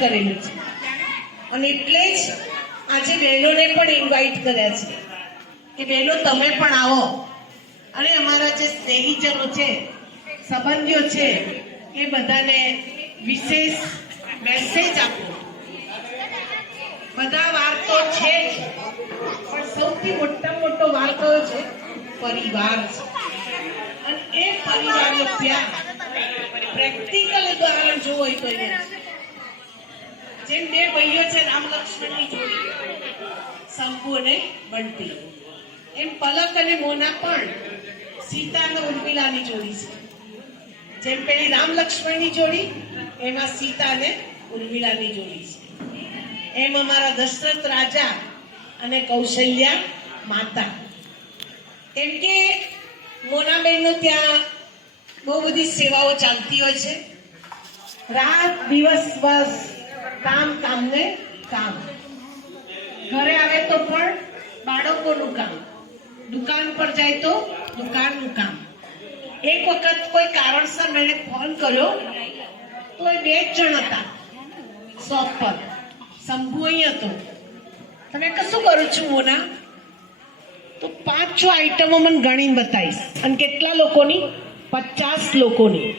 કરેલું છે અને એટલે જ આજે બહેનોને પણ ઇન્વાઇટ કર્યા છે કે બહેનો તમે પણ આવો અને અમારા જે સ્નેહીજનો છે, સંબંધીઓ છે, એ બધાને વિશેષ મેસેજ આપો. બધા વાર તો છે જ, પણ સૌથી મોટો વાર કયો છે? પરિવાર છે. અને એ પરિવારનો પ્યાર પ્રેક્ટિકલ ઉદાહરણ જોવો હોય તો જેમ બે ભાઈઓ છે, રામ લક્ષ્મણની જોડી, શંભુ અને બંટી, એમ પલક અને મોના પણ સીતા અને ઉર્મિલાની જોડી છે. જેમ પેલી રામ લક્ષ્મણની જોડી, એમાં સીતા અને ઉર્મિલાની જોડી છે. એમ અમારા દશરથ રાજા અને કૌશલ્યા માતા. કેમ કે મોનાબેનનો ત્યાં બહુ બધી સેવાઓ ચાલતી હોય છે. રાત દિવસ બસ કામ ને કામ. ઘરે આવે તો પણ બાળકોનું કામ, દુકાન પર જાય તો દુકાનનું કામ. એક વખત કોઈ કારણસર મેં ફોન કર્યો તો એ 2 જણ હતા શોપ પર. શંભુ અહીં હતો. તમે કશું કરું છું મોના? તો 5-6 આઈટમો મને ગણીને બતાવીશ. અને કેટલા લોકોની? 50 લોકોની.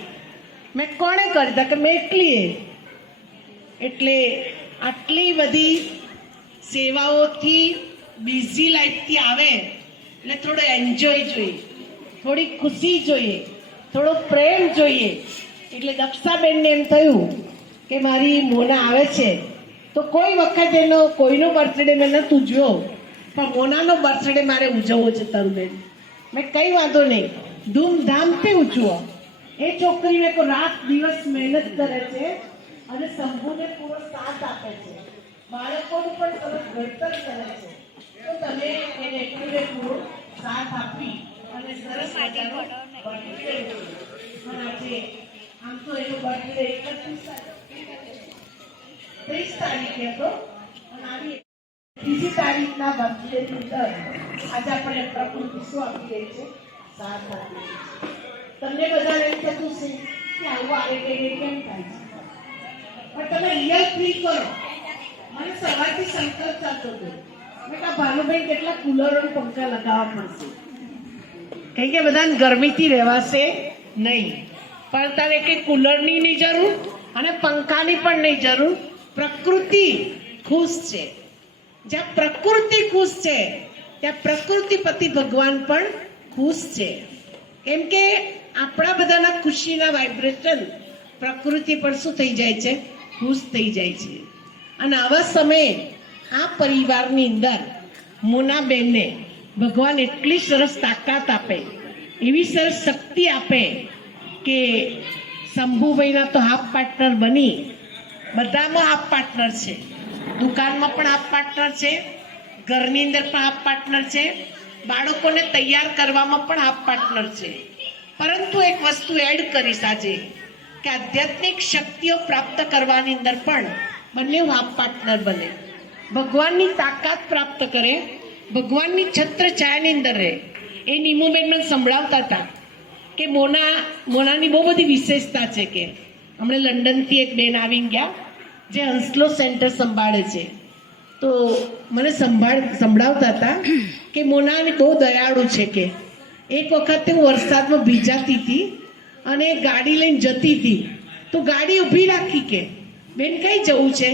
મેં કોણે કરી તા? કે મેં એકલીએ. એટલે આટલી બધી સેવાઓથી, બિઝી લાઈફથી આવે એટલે થોડો એન્જોય જોઈએ, થોડી ખુશી જોઈએ, થોડો પ્રેમ જોઈએ. એટલે દક્ષાબેનને એમ થયું કે મારી મોના આવે છે તો કોઈ વખત એનો કોઈનો બર્થડે મેં નહોતું જોયો, પણ મોનાનો બર્થડે મારે ઉજવવો છે તરુબેન. મેં કંઈ વાંધો નહીં, ધૂમધામથી ઉજવો. એ છોકરીને તો રાત દિવસ મહેનત કરે છે અને શંભુને પૂરો સાથ આપે છે, બાળકોનું પણ સરસ ઘડતર કરે છે. તો તમે એને એટલું પૂરો સાથ આપી અને સરસ મજાનો બર્થડે આજે આમ તો એનો બર્થડે 30 તારીખે હતો અને આવી 3જી તારીખના બર્થડેની અંદર આજે આપણને પ્રકૃતિ શું આપી રહી છે? સાથ આપી રહી છે. તમને બધાને એમ થતું છે કે આવું આવે કે કેમ થાય છે, પણ તમે રિયલ ફીલ કરો. મને સવારથી સંકલ્પ ચાલતો હતો કે ભાનુભાઈ કેટલા કુલરો અને પંખા લગાવવા પડશે, કારણ કે બધાને ગરમીથી રહેવાશે નહીં. પણ તારે કંઈ કુલરની નહીં જરૂર અને પંખાની પણ નહીં જરૂર. પ્રકૃતિ ખુશ છે. જ્યાં પ્રકૃતિ ખુશ છે ત્યાં પ્રકૃતિપતિ ભગવાન પણ ખુશ છે. કેમ કે આપણા બધાના ખુશીના વાઇબ્રેશન પ્રકૃતિ પર શું થઈ જાય છે? ખુશ થઈ જાય છે. અને આવા સમયે આ પરિવારની અંદર મોનાબેનને ભગવાન એટલી સરસ તાકાત આપે, એવી સરસ શક્તિ આપે કે શંભુભાઈના તો હાફ પાર્ટનર બની, બધામાં હાફ પાર્ટનર છે. દુકાનમાં પણ હાફ પાર્ટનર છે, ઘરની અંદર પણ હાફ પાર્ટનર છે, બાળકોને તૈયાર કરવામાં પણ હાફ પાર્ટનર છે. પરંતુ એક વસ્તુ એડ કરીશ આજે કે આધ્યાત્મિક શક્તિઓ પ્રાપ્ત કરવાની અંદર પણ બંને હાફ પાર્ટનર બને, ભગવાનની તાકાત પ્રાપ્ત કરે, ભગવાનની છત્ર છાયાની અંદર રહે. એ નીમુબેન મને સંભળાવતા હતા કે મોનાની બહુ બધી વિશેષતા છે. કે હમણાં લંડનથી એક બેન આવી ગયા જે હંસલો સેન્ટર સંભાળે છે. તો મને સંભળાવતા હતા કે મોના બહુ દયાળુ છે. કે એક વખત હું વરસાદમાં ભીજાતી હતી અને ગાડી લઈને જતી હતી તો ગાડી ઊભી રાખી. કે બેન કઈ જવું છે?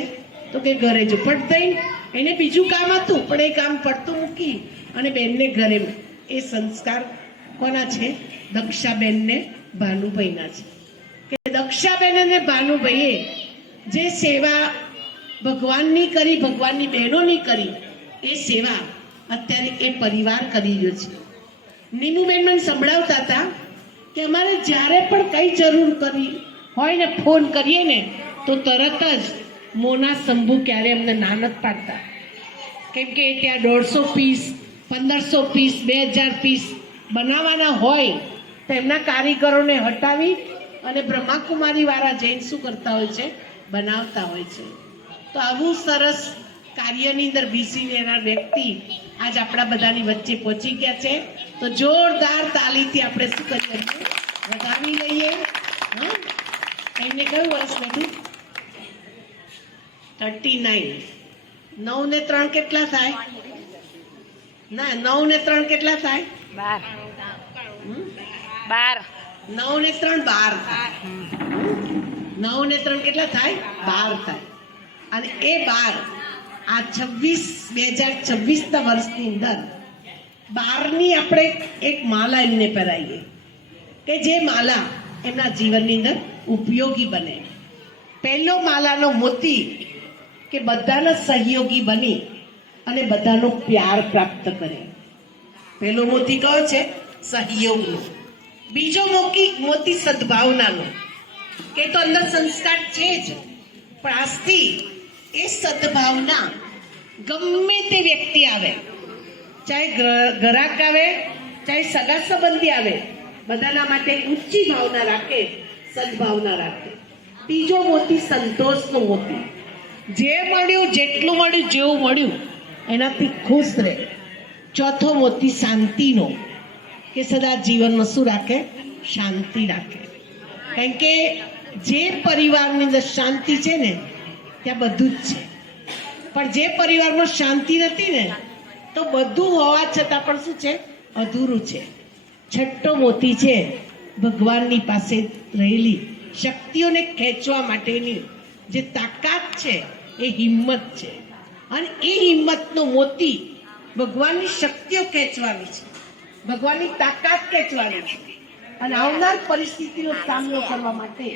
તો કે ઘરે જો ફટ થઈને એને બીજું કામ હતું પણ એ કામ પડતું મૂકી અને બેનને ઘરે. એ સંસ્કાર કોના છે? દક્ષાબેનને ભાનુભાઈના છે. કે દક્ષાબેન અને ભાનુભાઈએ જે સેવા ભગવાનની કરી, ભગવાનની બહેનોની કરી, એ સેવા અત્યારે એ પરિવાર કરી રહ્યો છે. નીમુબેન મને સંભળાવતા હતા કે અમારે જ્યારે પણ કઈ જરૂર કરી હોય ને ફોન કરીએ ને તો તરત જ મોના શંભુ ક્યારે અમને ના નથી પાડતા. કેમ કે ત્યાં 150 પીસ, 1500 પીસ, 2000 પીસ બનાવવાના હોય તો એમના કારીગરોને હટાવી અને બ્રહ્માકુમારી વાળા જૈન શું કરતા હોય છે? બનાવતા હોય છે. તો આવું સરસ કાર્યની અંદર બિઝી રહેનાર વ્યક્તિ આજ આપણા બધાની વચ્ચે પહોંચી ગયા છે. તો જોરદાર તાલીથી આપણે શું કરીએ? વધાવી લઈએ. એમને કયું વર્ષ બેઠું? 39. 9 ને 3 કેટલા થાય? ના, 9 ને 3 કેટલા થાય? 12. 9 ને 3 12 થાય. 9 ને 3 કેટલા થાય? 12 થાય. અને એ 12 આ 2026ના વર્ષની અંદર 12ની આપણે એક માલા એમને પહેરાવીએ કે જે માલા એમના જીવનની અંદર ઉપયોગી બને. પહેલો માલાનો મોતી કે બધાના સહયોગી બની અને બધાનો પ્યાર પ્રાપ્ત કરે. પહેલો મોતી કયો છે? સહયોગનો. બીજો મોતી સદભાવનાનો, કે તો અંદર સંસ્કાર છે જ, પણ આજથી એ સદભાવના ગમે તે વ્યક્તિ આવે, ચાહે ગ્રાહક આવે, ચાહે સગા સંબંધી આવે, બધાના માટે ઊંચી ભાવના રાખે, સદભાવના રાખે. ત્રીજો મોતી સંતોષનો મોતી, જે મળ્યું, જેટલું મળ્યું, જેવું મળ્યું એનાથી ખુશ રહે. ચોથો મોતી શાંતિનો, કે સદા જીવનમાં શું રાખે? શાંતિ રાખે. કારણ કે જે પરિવારની અંદર શાંતિ છે ને ત્યાં બધું જ છે, પણ જે પરિવારમાં શાંતિ નથી ને તો બધું હોવા છતાં પણ શું છે? અધૂરું છે. છઠ્ઠો મોતી છે ભગવાનની પાસે રહેલી શક્તિઓને ખેંચવા માટેની જે તાકાત છે એ હિંમત છે. અને એ હિંમતનો મોતી ભગવાનની શક્તિઓ ખેંચવાની છે, ભગવાનની તાકાત ખેંચવાની છે. અને આવનાર પરિસ્થિતિનો સામનો કરવા માટે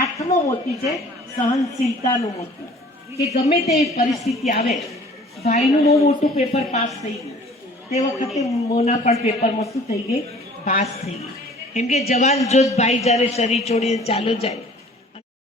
આઠમો મોતી છે સહનશીલતાનો મોતી, કે ગમે તેવી પરિસ્થિતિ આવે. ભાઈનું બહુ મોટું પેપર પાસ થઈ ગયું, તે વખતે મોના પણ પેપરમાં શું થઈ ગઈ? પાસ થઈ ગઈ. કેમ કે જવાન જોત ભાઈ જ્યારે શરીર છોડીને ચાલ્યો જાય